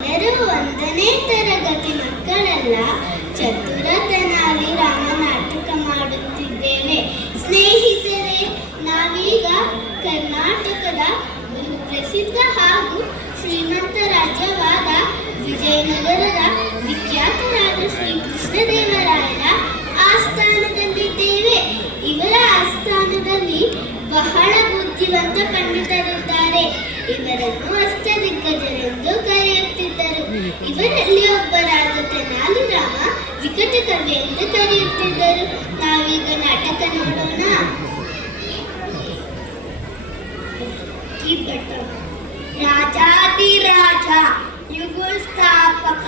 ಎಲ್ಲರೂ 1ನೇ ತರಗತಿ ಮಕ್ಕಳೆಲ್ಲ ಚತುರ ತೆನಾಲಿ ರಾಮ ನಾಟಕ ಮಾಡುತ್ತಿದ್ದೇವೆ. ಸ್ನೇಹಿತರೆ, ನಾವೀಗ ಕರ್ನಾಟಕದ ಪ್ರಸಿದ್ಧ ಹಾಗೂ ಶ್ರೀಮಂತ ರಾಜ್ಯವಾದ ವಿಜಯನಗರದ ವಿಖ್ಯಾತರಾದ ಶ್ರೀ ಕೃಷ್ಣದೇವರಾಯರ ಆಸ್ಥಾನದಲ್ಲಿದ್ದೇವೆ. ಇವರ ಆಸ್ಥಾನದಲ್ಲಿ ಬಹಳ ಬುದ್ಧಿವಂತ ಪಂಡಿತರಿದ್ದಾರೆ. ಇವರನ್ನು ಅಷ್ಟದಿಗ್ಗಜರೆಂದು ಕರೆಯುತ್ತಿದ್ದರು. ಇವರಲ್ಲಿ ಒಬ್ಬರಾದ ತೆನಾಲಿ ರಾಮ ವಿಕಟ ಕವಿ ಎಂದು ಕರೆಯುತ್ತಿದ್ದರು. ನಾವೀಗ ನಾಟಕ ನೋಡೋಣ. ರಾಜಾದಿರಾಜ ಯುಗ ಸ್ಥಾಪಕ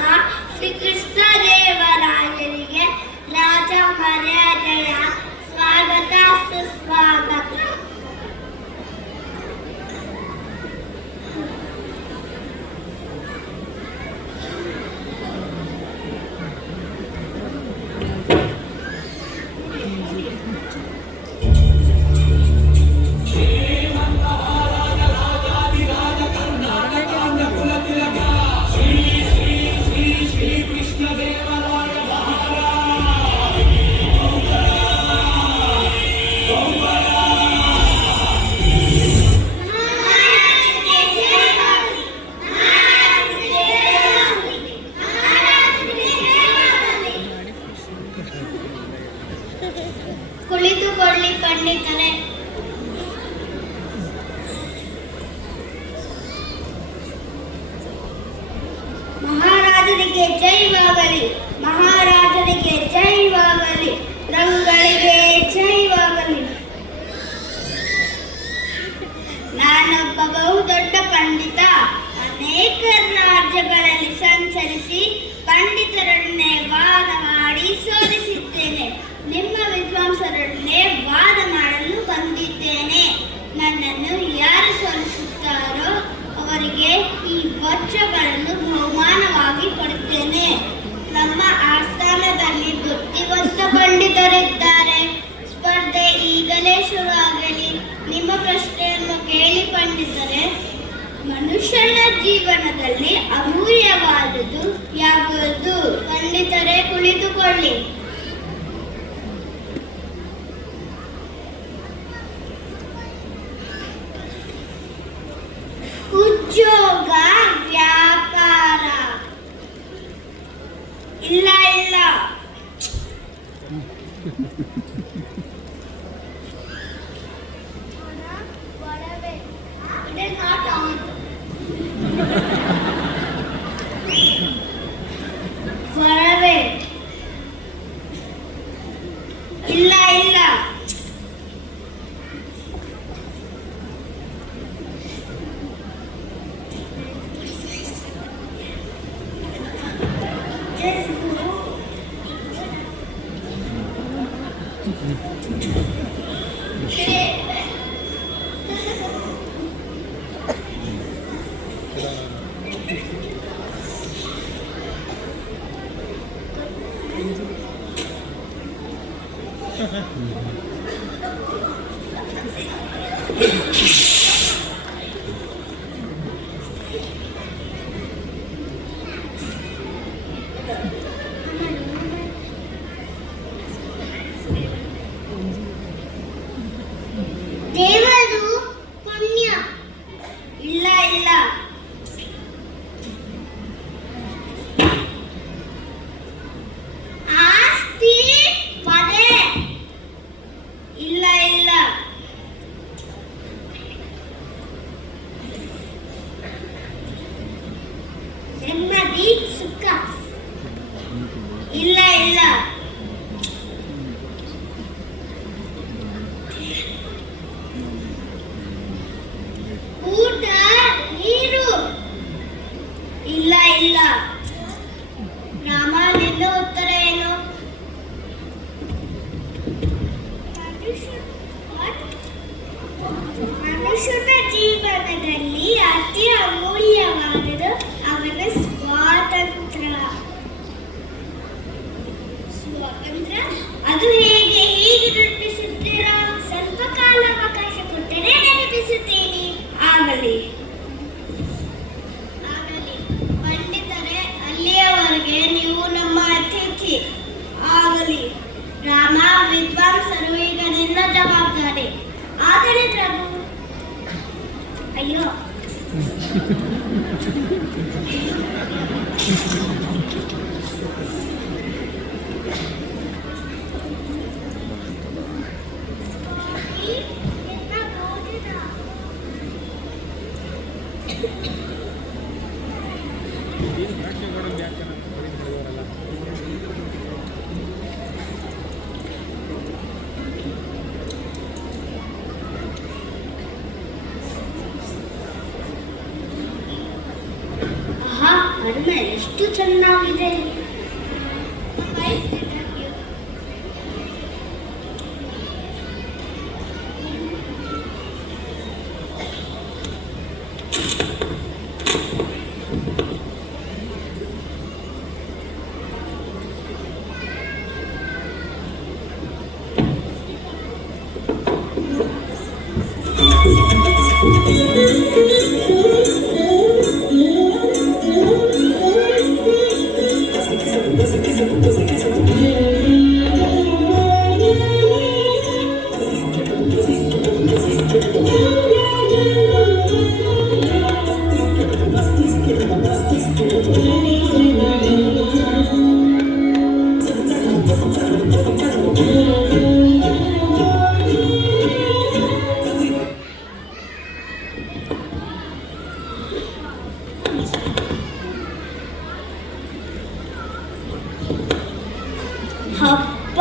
ಶ್ರೀ ಕೃಷ್ಣದೇವರಾಯರಿಗೆ ರಾಜ ಮರ್ಯಾದೆಯ ಸ್ವಾಗತ ಸುಸ್ವಾಗತ. ಕುಳಿತುಕೊಳ್ಳಿ ಪಂಡಿತರೆ. ಮಹಾರಾಜರಿಗೆ ಜೈವಾಗಲಿ, ಮಹಾರಾಜರಿಗೆ ಜೈವಾಗಲಿ, ರಂಗಳಿಗೆ ಜೈವಾಗಲಿ. ನಾನೊಬ್ಬ ಬಹುದೊಡ್ಡ ಪಂಡಿತ. ಅನೇಕ ರಾಜ್ಯಗಳಲ್ಲಿ ಸಂಚರಿಸಿ ಪಂಡಿತರನ್ನೇ ವಾದ ಮಾಡಿ ಸೋಲಿಸಿದ್ದೇನೆ. ನಿಮ್ಮ ವಿದ್ವಾಂಸರನ್ನೇ ವಾದ ಮಾಡಲು ಬಂದಿದ್ದೇನೆ. ನನ್ನನ್ನು ಯಾರು ಸೋಲಿಸುತ್ತಾರೋ ಅವರಿಗೆ ಈ ವಜ್ರಗಳನ್ನು ಬಹುಮಾನವಾಗಿ ಕೊಡುತ್ತೇನೆ. ನಮ್ಮ ಆಸ್ಥಾನದಲ್ಲಿ ಬುದ್ಧಿವಂತ ಪಂಡಿತರಿದ್ದಾರೆ. ಸ್ಪರ್ಧೆ ಈಗಲೇ ಶುರುವಾಗಲಿ. ನಿಮ್ಮ ಪ್ರಶ್ನೆಯನ್ನು ಕೇಳಿ ಪಂಡಿತರೆ. ಮನುಷ್ಯನ ಜೀವನದಲ್ಲಿ ಅಮೂಲ್ಯವಾದುದು ಯಾವುದು? ಪಂಡಿತರೆ, ಕುಳಿತುಕೊಳ್ಳಿ. ಉದ್ಯೋಗ, ವ್ಯಾಪಾರ. ಇಲ್ಲ ಇಲ್ಲ, ಹೊರವೆ. ಇಲ್ಲ ಇಲ್ಲ, ದೇವರು ಪುಣ್ಯ. ಇಲ್ಲ ಇಲ್ಲ, ಆಸ್ತಿ ಪಡೆ. ಇಲ್ಲ ಇಲ್ಲ, ನೆಮ್ಮದಿ ಸುಖ. ಇಲ್ಲ ಇಲ್ಲ, ಊಟ ನೀರು. ಇಲ್ಲ ಇಲ್ಲ, ರಾಮ, ನಿನ್ನ ಉತ್ತರ ಏನು? ಮನುಷ್ಯನ ಜೀವನದಲ್ಲಿ ಅತಿ ಅಮೂಲ್ಯವಾದುದು ಅವನ ಸ್ವಾತಂತ್ರ್ಯ. ಸ್ವಾತಂತ್ರ್ಯ ಅದು ಹೇಗೆ ನೆನಪಿಸುತ್ತೀರಾ? ಸ್ವಲ್ಪ ಕಾಲ ಅವಕಾಶ ಕೊಟ್ಟರೆ ನೆನಪಿಸುತ್ತೇನೆ. ಆಗಲಿ ಆಗಲಿ. ಪಂಡಿತ ಅತಿಥಿ ಆಗಲಿ. ರಾಮ, ವಿದ್ವಾಂಸರು ಈಗ ನಿನ್ನ ಜವಾಬ್ದಾರಿ. ಆಗಲಿ ಪ್ರಭು. ಅಯ್ಯೋ, ಅಡುಗೆ ಎಷ್ಟು ಚೆನ್ನಾಗಿದೆ. ಹಬ್ಬ,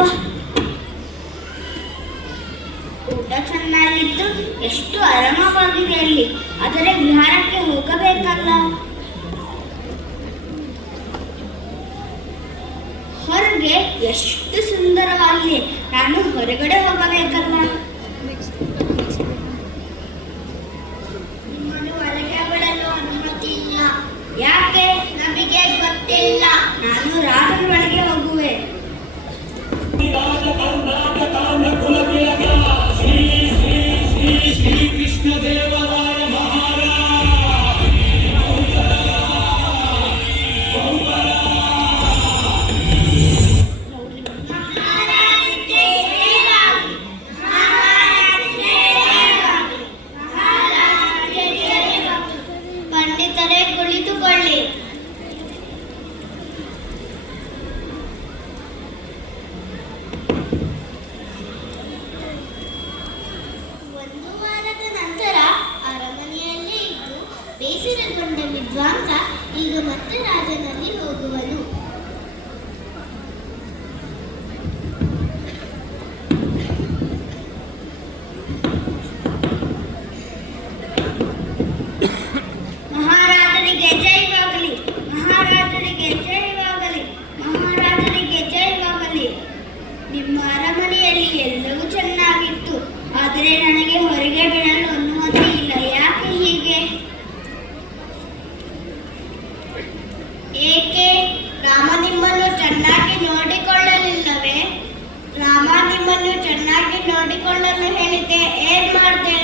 ಊಟ ಚೆನ್ನಾಗಿತ್ತು, ಎಷ್ಟು ಆರಾಮವಾಗಿದೆ ಅಲ್ಲಿ. ಆದರೆ ವಿಹಾರಕ್ಕೆ ಹೋಗಬೇಕಲ್ಲ. ಹೊರಗೆ ಎಷ್ಟು ಸುಂದರವಾಗಿದೆ. ನಾನು ಹೊರಗಡೆ ಹೋಗಬೇಕಲ್ಲ. ನಿಮ್ಮನ್ನು ಒಳಗೆ ಬರಲು ಅನುಮತಿ ಇಲ್ಲ. ಯಾಕೆ? ನಮಗೆ ಗೊತ್ತಿಲ್ಲ. ನಾನು ರಾತ್ರಿ ಒಳಗೆ ಹೋಗುವೆ. ಶ್ರೀ ಕೃಷ್ಣ ದೇವರಾಯ ಪಂಡಿತರೇ, ಕುಳಿತುಕೊಳ್ಳಿ. ಒಂದು ವಾರದ ನಂತರ ಅರಮನೆಯಲ್ಲೇ ಇದ್ದು ಬೇಸರಗೊಂಡ ವಿದ್ವಾಂಸ ಈಗ ಮತ್ತೆ ರಾಜನಲ್ಲಿ ಹೋಗುವನು. ಮಹಾರಾಜನಿಗೆ ಜಯವಾಗಲಿ, ಮಹಾರಾಜನಿಗೆ ಜಯವಾಗಲಿ, ಮಹಾರಾಜನಿಗೆ ಜಯವಾಗಲಿ. ನಿಮ್ಮ ಅರಮನೆಯಲ್ಲಿ ಎಲ್ಲವೂ ಚೆನ್ನಾಗಿತ್ತು, ಆದರೆ ನನಗೆ ಹೊರಗೆ ಬಿಡಲು ಅನುಮತಿ ಇಲ್ಲ. ಯಾಕೆ ಹೀಗೆ? ಏಕೆ? ರಾಮ ನಿಮ್ಮನ್ನು ಚೆನ್ನಾಗಿ ನೋಡಿಕೊಳ್ಳಲಿಲ್ಲವೇ? ರಾಮ ನಿಮ್ಮನ್ನು ಚೆನ್ನಾಗಿ ನೋಡಿಕೊಳ್ಳಲು ಹೇಳಿದ್ದೆ, ಏನ್ ಮಾಡಿದೆ?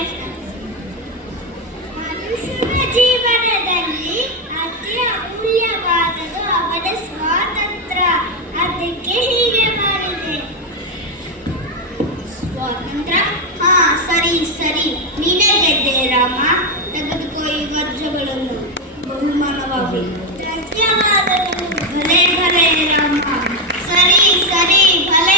ಮನುಷ್ಯನ ಜೀವನದಲ್ಲಿ ಅತಿ ಅಮೂಲ್ಯವಾದದ್ದು ಅವನ ಸ್ವಾತಂತ್ರ್ಯ. ಅದಕ್ಕೆ ಹೀಗೆ ಮಾಡಿದೆ. ಸ್ವಾತಂತ್ರ್ಯ? ಹಾ, ಸರಿ ಸರಿ, ನೀನೇ ಗೆದ್ದೆ ರಾಮ. ತೆಗೆದುಕೋ ಈ ವಜ್ರಗಳನ್ನು ಬಹುಮಾನವಾಗಿ. ಧನ್ಯವಾದಗಳು. ಭಲೆ ಭಲೆ ರಾಮ. ಸರಿ ಸರಿ, ಭಲೆ